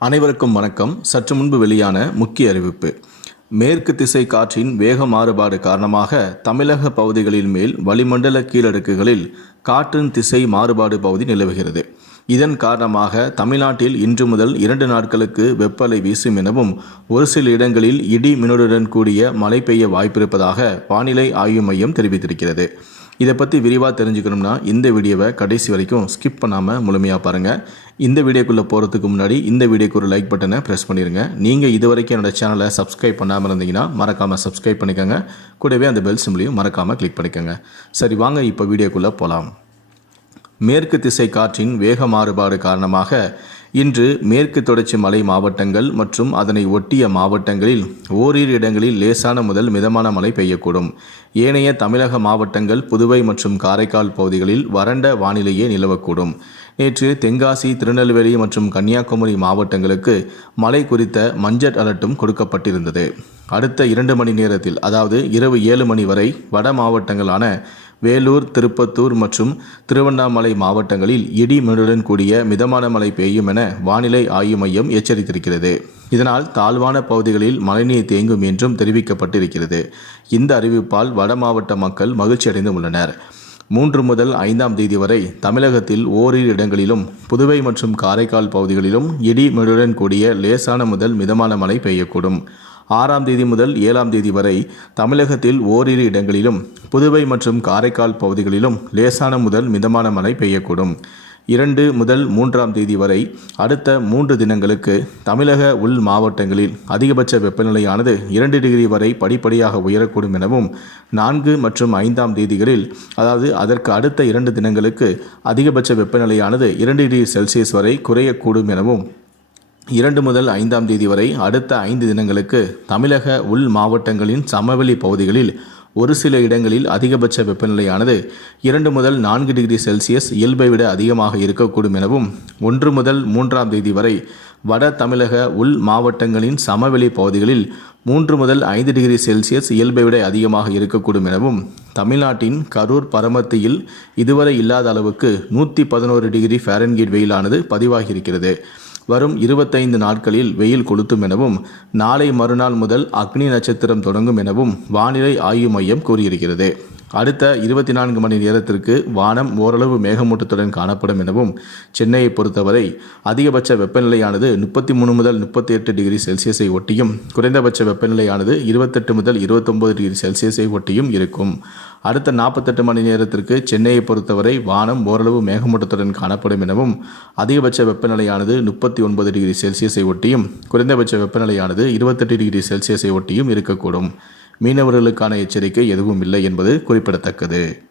அனைவருக்கும் வணக்கம். சற்று முன்பு வெளியான முக்கிய அறிவிப்பு. மேற்கு திசை காற்றின் வேக மாறுபாடு காரணமாக தமிழக பகுதிகளின் மேல் வளிமண்டல கீழடுக்குகளில் காற்றின் திசை மாறுபாடு பகுதி நிலவுகிறது. இதன் காரணமாக தமிழ்நாட்டில் இன்று முதல் இரண்டு நாட்களுக்கு வெப்பலை வீசும் எனவும் ஒரு சில இடங்களில் இடி மின்னலுடன் கூடிய மழை பெய்ய வாய்ப்பிருப்பதாக வானிலை ஆய்வு மையம் தெரிவித்திருக்கிறது. இதை பற்றி விரிவாக தெரிஞ்சுக்கணும்னா இந்த வீடியோவை கடைசி வரைக்கும் ஸ்கிப் பண்ணாமல் முழுமையாக பாருங்கள் இந்த வீடியோக்குள்ளே போகிறதுக்கு முன்னாடி இந்த வீடியோக்கு ஒரு லைக் பட்டனை ப்ரெஸ் பண்ணிடுங்க நீங்கள் இது வரைக்கும் என்னோட சேனலை சப்ஸ்கிரைப் பண்ணாமல் இருந்தீங்கன்னா மறக்காமல் சப்ஸ்கிரைப் பண்ணிக்கோங்க. கூடவே அந்த பெல் சிம்லையும் மறக்காமல் கிளிக் பண்ணிக்கோங்க. சரி வாங்க இப்போ வீடியோக்குள்ளே போகலாம் மேற்கு திசை காற்றின் வேக மாறுபாடு காரணமாக இன்று மேற்கு தொடர்ச்சி மலை மாவட்டங்கள் மற்றும் அதனை ஒட்டிய மாவட்டங்களில் ஓரிரு இடங்களில் லேசான முதல் மிதமான மழை பெய்யக்கூடும். ஏனைய தமிழக மாவட்டங்கள் புதுவை மற்றும் காரைக்கால் பகுதிகளில் வறண்ட வானிலையே நிலவக்கூடும். நேற்று தென்காசி திருநெல்வேலி மற்றும் கன்னியாகுமரி மாவட்டங்களுக்கு மழை குறித்த மஞ்சள் அலர்ட்டும் கொடுக்கப்பட்டிருந்தது. அடுத்த இரண்டு மணி நேரத்தில் அதாவது இரவு ஏழு மணி வரை வட மாவட்டங்களான வேலூர் திருப்பத்தூர் மற்றும் திருவண்ணாமலை மாவட்டங்களில் இடி மின்னுடன் கூடிய மிதமான மழை பெய்யும் என வானிலை ஆய்வு மையம் எச்சரித்திருக்கிறது. இதனால் தாழ்வான பகுதிகளில் மழைநீர் தேங்கும் என்றும் தெரிவிக்கப்பட்டிருக்கிறது. இந்த அறிவிப்பால் வட மாவட்ட மக்கள் மகிழ்ச்சியடைந்து உள்ளனர். மூன்று முதல் ஐந்தாம் தேதி வரை தமிழகத்தில் ஓரிரு இடங்களிலும் புதுவை மற்றும் காரைக்கால் பகுதிகளிலும் இடி மின்னலுடன் கூடிய லேசான முதல் மிதமான மழை பெய்யக்கூடும். ஆறாம் தேதி முதல் ஏழாம் தேதி வரை தமிழகத்தில் ஓரிரு இடங்களிலும் புதுவை மற்றும் காரைக்கால் பகுதிகளிலும் லேசான முதல் மிதமான மழை பெய்யக்கூடும். இரண்டு முதல் மூன்றாம் தேதி வரை அடுத்த மூன்று தினங்களுக்கு தமிழக உள் மாவட்டங்களில் அதிகபட்ச வெப்பநிலையானது இரண்டு டிகிரி வரை படிப்படியாக உயரக்கூடும் எனவும் நான்கு மற்றும் ஐந்தாம் தேதிகளில் அதாவது அதற்கு அடுத்த இரண்டு தினங்களுக்கு அதிகபட்ச வெப்பநிலையானது இரண்டு டிகிரி செல்சியஸ் வரை குறையக்கூடும் எனவும் இரண்டு முதல் ஐந்தாம் தேதி வரை அடுத்த ஐந்து தினங்களுக்கு தமிழக உள் மாவட்டங்களின் சமவெளி பகுதிகளில் ஒரு சில இடங்களில் அதிகபட்ச வெப்பநிலையானது இரண்டு முதல் நான்கு டிகிரி செல்சியஸ் இயல்பை விட அதிகமாக இருக்கக்கூடும் எனவும் ஒன்று முதல் மூன்றாம் தேதி வரை வட தமிழக உள் மாவட்டங்களின் சமவெளி பகுதிகளில் மூன்று முதல் ஐந்து டிகிரி செல்சியஸ் இயல்பை விட அதிகமாக இருக்கக்கூடும் எனவும் தமிழ்நாட்டின் கரூர் பரமத்தியில் இதுவரை இல்லாத அளவுக்கு நூற்றி பதினோரு டிகிரி ஃபாரன்கீட் வெயிலானது பதிவாகியிருக்கிறது. வரும் இருபத்தைந்து நாட்களில் வெயில் கொளுத்தும் எனவும் நாளை மறுநாள் முதல் அக்னி நட்சத்திரம் தொடங்கும் எனவும் வானிலை ஆய்வு மையம் கூறியிருக்கிறது. அடுத்த இருபத்தி நான்கு மணி நேரத்திற்கு வானம் ஓரளவு மேகமூட்டத்துடன் காணப்படும் எனவும் சென்னையை பொறுத்தவரை அதிகபட்ச வெப்பநிலையானது முப்பத்தி மூணு முதல் முப்பத்தி எட்டு டிகிரி செல்சியஸை ஒட்டியும் குறைந்தபட்ச வெப்பநிலையானது இருபத்தெட்டு முதல் இருபத்தொம்பது டிகிரி செல்சியஸை ஒட்டியும் இருக்கும். அடுத்த நாற்பத்தெட்டு மணி நேரத்திற்கு சென்னையை பொறுத்தவரை வானம் ஓரளவு மேகமூட்டத்துடன் காணப்படும் எனவும் அதிகபட்ச வெப்பநிலையானது முப்பத்தி ஒன்பது டிகிரி செல்சியஸை ஒட்டியும் குறைந்தபட்ச வெப்பநிலையானது இருபத்தெட்டு டிகிரி செல்சியஸை ஒட்டியும் இருக்கக்கூடும். மீனவர்களுக்கான எச்சரிக்கை எதுவும் இல்லை என்பது குறிப்பிடத்தக்கது.